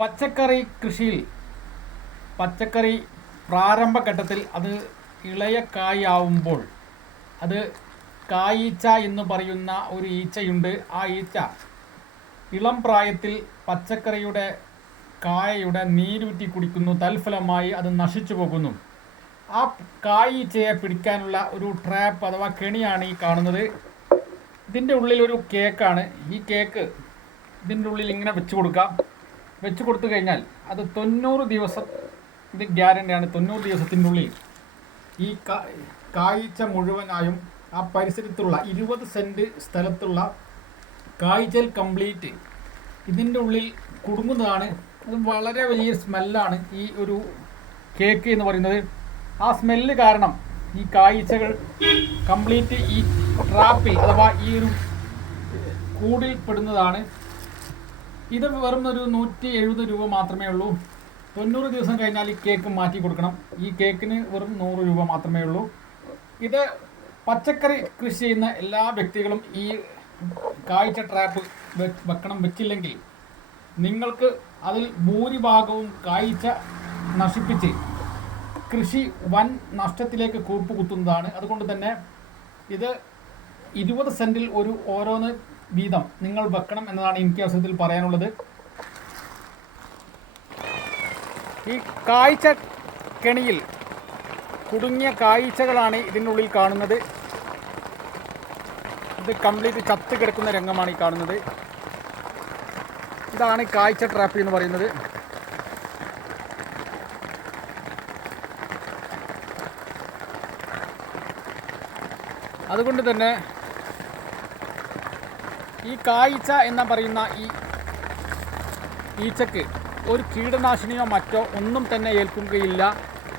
പച്ചക്കറി കൃഷിയിൽ പച്ചക്കറി പ്രാരംഭഘട്ടത്തിൽ അത് ഇളയ കായാവുമ്പോൾ അത് കായീച്ച എന്ന് പറയുന്ന ഒരു ഈച്ചയുണ്ട്. ആ ഈച്ച ഇളം പ്രായത്തിൽ പച്ചക്കറിയുടെ കായയുടെ നീരൂറ്റി കുടിക്കുന്നു. തൽഫലമായി അത് നശിച്ചു പോകുന്നു. ആ കായീച്ചയെ പിടിക്കാനുള്ള ഒരു ട്രാപ്പ് അഥവാ കെണിയാണ് ഈ കാണുന്നത്. ഇതിന്റെ ഉള്ളിൽ ഒരു കേക്കാണ്. ഈ കേക്ക് ഇതിന്റെ ഉള്ളിൽ ഇങ്ങനെ വെച്ച് കൊടുക്കാം. വെച്ച് കൊടുത്തു കഴിഞ്ഞാൽ അത് തൊണ്ണൂറ് ദിവസം ഇത് ഗ്യാരണ്ടിയാണ് തൊണ്ണൂറ് ദിവസത്തിന്റെ ഉള്ളിൽ ഈ കാഴ്ച മുഴുവനായും ആ പരിസരത്തുള്ള ഇരുപത് സെന്റ് സ്ഥലത്തുള്ള കായ്ച്ചൽ കംപ്ലീറ്റ് ഇതിന്റെ ഉള്ളിൽ കുടുങ്ങുന്നതാണ്. അത് വളരെ വലിയ സ്മെല്ലാണ് ഈ ഒരു കേക്ക് എന്ന് പറയുന്നത്. ആ സ്മെല്ല് കാരണം ഈ കാഴ്ചകൾ കംപ്ലീറ്റ് ഈ ട്രാപ്പിൽ അഥവാ ഈ ഒരു കൂടിൽ പെടുന്നതാണ് ഇത് വെറും ഒരു നൂറ്റി എഴുപത് രൂപ മാത്രമേ ഉള്ളൂ. തൊണ്ണൂറ് ദിവസം കഴിഞ്ഞാൽ ഈ കേക്ക് മാറ്റി കൊടുക്കണം. ഈ കേക്കിന് വെറും നൂറ് രൂപ മാത്രമേ ഉള്ളൂ. ഇത് പച്ചക്കറി കൃഷി ചെയ്യുന്ന എല്ലാ വ്യക്തികളും ഈ കാഴ്ച ട്രാപ്പ് വെക്കണം വെച്ചില്ലെങ്കിൽ നിങ്ങൾക്ക് അതിൽ ഭൂരിഭാഗവും കാഴ്ച നശിപ്പിച്ച് കൃഷി വൻ നഷ്ടത്തിലേക്ക് കൂപ്പ് കുത്തുന്നതാണ്. അതുകൊണ്ട് തന്നെ ഇത് ഇരുപത് സെന്റിൽ ഒരു ഓരോന്ന് വീതം നിങ്ങൾ വെക്കണം എന്നതാണ് എനിക്ക് അവസരത്തിൽ പറയാനുള്ളത്. ഈ കാഴ്ച കെണിയിൽ കുടുങ്ങിയ കാഴ്ചകളാണ് ഇതിനുള്ളിൽ കാണുന്നത്. ഇത് കംപ്ലീറ്റ് ചത്ത് കിടക്കുന്ന രംഗമാണ് ഈ കാണുന്നത്. ഇതാണ് കാഴ്ച ട്രാപ്പ് എന്ന് പറയുന്നത്. അതുകൊണ്ട് തന്നെ ഈ കായ്ച്ച എന്ന് പറയുന്ന ഈ ഈച്ചക്ക് ഒരു കീടനാശിനിയോ മറ്റോ ഒന്നും തന്നെ ഏൽക്കുകയില്ല.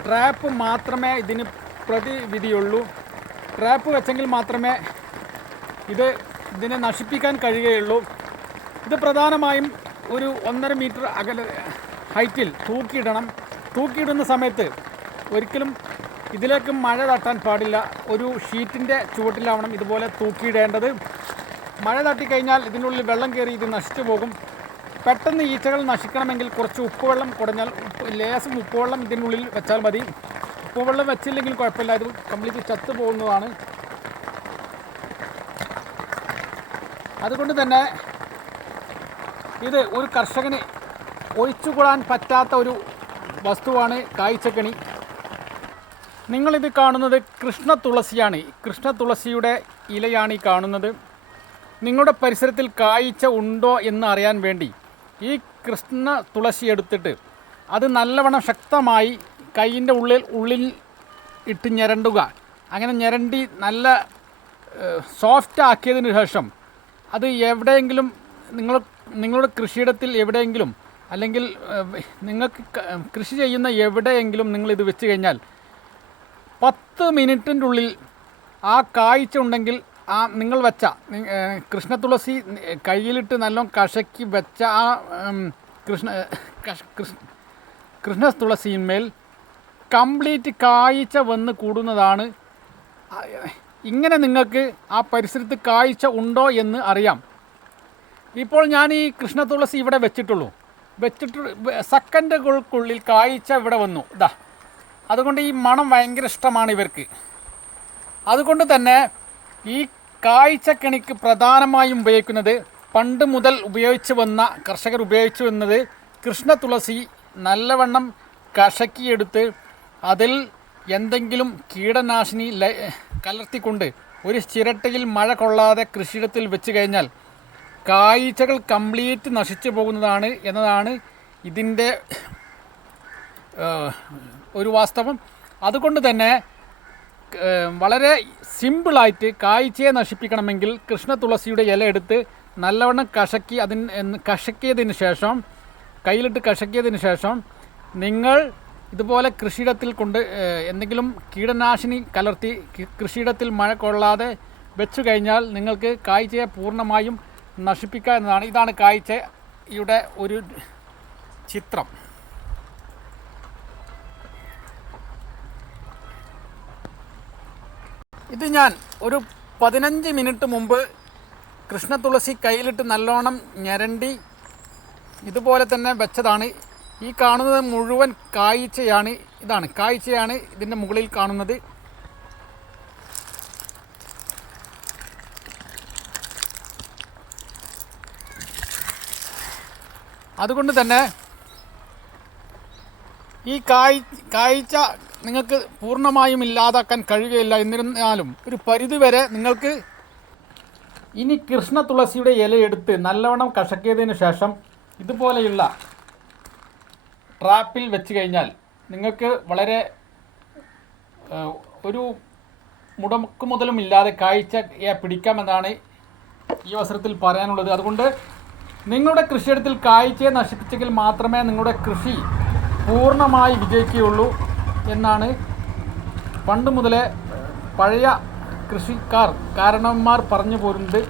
ട്രാപ്പ് മാത്രമേ ഇതിന് പ്രതിവിധിയുള്ളൂ. ട്രാപ്പ് വെച്ചെങ്കിൽ മാത്രമേ ഇത് ഇതിനെ നശിപ്പിക്കാൻ കഴിയുകയുള്ളൂ. ഇത് പ്രധാനമായും ഒരു ഒന്നര മീറ്റർ അകല ഹൈറ്റിൽ തൂക്കിയിടണം. തൂക്കിയിടുന്ന സമയത്ത് ഒരിക്കലും ഇതിലേക്ക് മഴ തട്ടാൻ പാടില്ല. ഒരു ഷീറ്റിന്റെ ചുവട്ടിലാവണം ഇതുപോലെ തൂക്കിയിടേണ്ടത്. മഴ തട്ടിക്കഴിഞ്ഞാൽ ഇതിനുള്ളിൽ വെള്ളം കയറി ഇത് നശിച്ചു പോകും. പെട്ടെന്ന് ഈച്ചകൾ നശിക്കണമെങ്കിൽ കുറച്ച് ഉപ്പുവെള്ളം കുടഞ്ഞാൽ ഉപ്പ് ലേശം ഉപ്പുവെള്ളം ഇതിനുള്ളിൽ വെച്ചാൽ മതി. ഉപ്പുവെള്ളം വെച്ചില്ലെങ്കിൽ കുഴപ്പമില്ല ഇത് കംപ്ലീറ്റ് ചത്തു പോകുന്നതാണ്. അതുകൊണ്ട് തന്നെ ഇത് ഒരു കർഷകന് ഒഴിച്ചുകൂടാൻ പറ്റാത്ത ഒരു വസ്തുവാണ് കായ്ച്ചക്കണി. നിങ്ങളിത് കാണുന്നത് കൃഷ്ണ തുളസിയാണ്. കൃഷ്ണ തുളസിയുടെ ഇലയാണ് ഈ കാണുന്നത്. നിങ്ങളുടെ പരിസരത്തിൽ കായ്ച്ച ഉണ്ടോ എന്ന് അറിയാൻ വേണ്ടി ഈ കൃഷ്ണ തുളസി എടുത്തിട്ട് അത് നല്ലവണ്ണം ശക്തമായി കൈയിന്റെ ഉള്ളിൽ ഉള്ളിൽ ഇട്ട് ഞരണ്ടുക. അങ്ങനെ ഞരണ്ടി നല്ല സോഫ്റ്റ് ആക്കിയതിന് ശേഷം അത് എവിടെയെങ്കിലും നിങ്ങൾ നിങ്ങളുടെ കൃഷിയിടത്തിൽ എവിടെയെങ്കിലും അല്ലെങ്കിൽ നിങ്ങൾക്ക് കൃഷി ചെയ്യുന്ന എവിടെയെങ്കിലും നിങ്ങൾ ഇത് വെച്ച് കഴിഞ്ഞാൽ പത്ത് മിനിറ്റിന്റെ ഉള്ളിൽ ആ കായ്ച്ച ഉണ്ടെങ്കിൽ ആ നിങ്ങൾ വെച്ച കൃഷ്ണ തുളസി കയ്യിലിട്ട് നല്ലോണം കഷക്കി വെച്ച ആ കൃഷ്ണ കൃഷ്ണ തുളസിന്മേൽ കംപ്ലീറ്റ് കായ്ച്ച വന്ന് കൂടുന്നതാണ്. ഇങ്ങനെ നിങ്ങൾക്ക് ആ പരിസരത്ത് കായ്ച്ച ഉണ്ടോ എന്ന് അറിയാം. ഇപ്പോൾ ഞാൻ ഈ കൃഷ്ണ തുളസി ഇവിടെ വെച്ചിട്ടുള്ളൂ. വെച്ചിട്ട് സെക്കൻഡുകൾക്കുള്ളിൽ കായ്ച്ച ഇവിടെ വന്നു. ഇതാ അതുകൊണ്ട് ഈ മണം ഭയങ്കര ഇഷ്ടമാണ് ഇവർക്ക്. അതുകൊണ്ട് തന്നെ ഈ കായ്ച്ചക്കണിക്ക് പ്രധാനമായും ഉപയോഗിക്കുന്നത് പണ്ട് മുതൽ ഉപയോഗിച്ച് വന്ന കർഷകർ ഉപയോഗിച്ചു വന്നത് കൃഷ്ണ തുളസി നല്ലവണ്ണം കഷക്കിയെടുത്ത് അതിൽ എന്തെങ്കിലും കീടനാശിനി കലർത്തിക്കൊണ്ട് ഒരു ചിരട്ടയിൽ മഴ കൊള്ളാതെ കൃഷിയിടത്തിൽ വെച്ച് കഴിഞ്ഞാൽ കാഴ്ചകൾ കംപ്ലീറ്റ് നശിച്ചു പോകുന്നതാണ് എന്നതാണ് ഇതിന്റെ ഒരു വാസ്തവം. അതുകൊണ്ട് തന്നെ വളരെ സിമ്പിളായിട്ട് കാഴ്ചയെ നശിപ്പിക്കണമെങ്കിൽ കൃഷ്ണ തുളസിയുടെ ഇല എടുത്ത് നല്ലവണ്ണം കഷക്കി അതിന് കഷക്കിയതിന് ശേഷം കയ്യിലിട്ട് കഷക്കിയതിന് ശേഷം നിങ്ങൾ ഇതുപോലെ കൃഷിയിടത്തിൽ കൊണ്ട് എന്തെങ്കിലും കീടനാശിനി കലർത്തി കൃഷിയിടത്തിൽ മഴ കൊള്ളാതെ വെച്ചു കഴിഞ്ഞാൽ നിങ്ങൾക്ക് കാഴ്ചയെ പൂർണമായും നശിപ്പിക്കുക എന്നതാണ് ഇതാണ് കാഴ്ചയുടെ ഒരു ചിത്രം. ഇത് ഞാൻ ഒരു പതിനഞ്ച് മിനിറ്റ് മുമ്പ് കൃഷ്ണ തുളസി കയ്യിലിട്ട് നല്ലോണം ഞരണ്ടി ഇതുപോലെ തന്നെ വെച്ചതാണ്. ഈ കാണുന്നത് മുഴുവൻ കായ്ച്ചയാണ് ഇതാണ് കായ്ച്ചയാണ് ഇതിന്റെ മുകളിൽ കാണുന്നത്. അതുകൊണ്ട് തന്നെ ഈ കായ് കായ്ച്ച നിങ്ങൾക്ക് പൂർണമായും ഇല്ലാതാക്കാൻ കഴിയുകയില്ല എന്നിരുന്നാലും ഒരു പരിധിവരെ നിങ്ങൾക്ക് ഇനി കൃഷ്ണ തുളസിയുടെ ഇലയെടുത്ത് നല്ലവണ്ണം കഷക്കിയതിന് ശേഷം ഇതുപോലെയുള്ള ട്രാപ്പിൽ വെച്ച് കഴിഞ്ഞാൽ നിങ്ങൾക്ക് വളരെ ഒരു മുടക്ക് മുതലും ഇല്ലാതെ കാഴ്ചയെ പിടിക്കാമെന്നാണ് ഈ അവസരത്തിൽ പറയാനുള്ളത്. അതുകൊണ്ട് നിങ്ങളുടെ കൃഷിയിടത്തിൽ കാഴ്ചയെ നശിപ്പിച്ചെങ്കിൽ മാത്രമേ നിങ്ങളുടെ കൃഷി പൂർണമായി വിജയിക്കുകയുള്ളൂ. എന്നാണ് പണ്ട് മുതലേ പഴയ കൃഷിക്കാർ കാരണവന്മാർ പറഞ്ഞു പോരുന്നത്.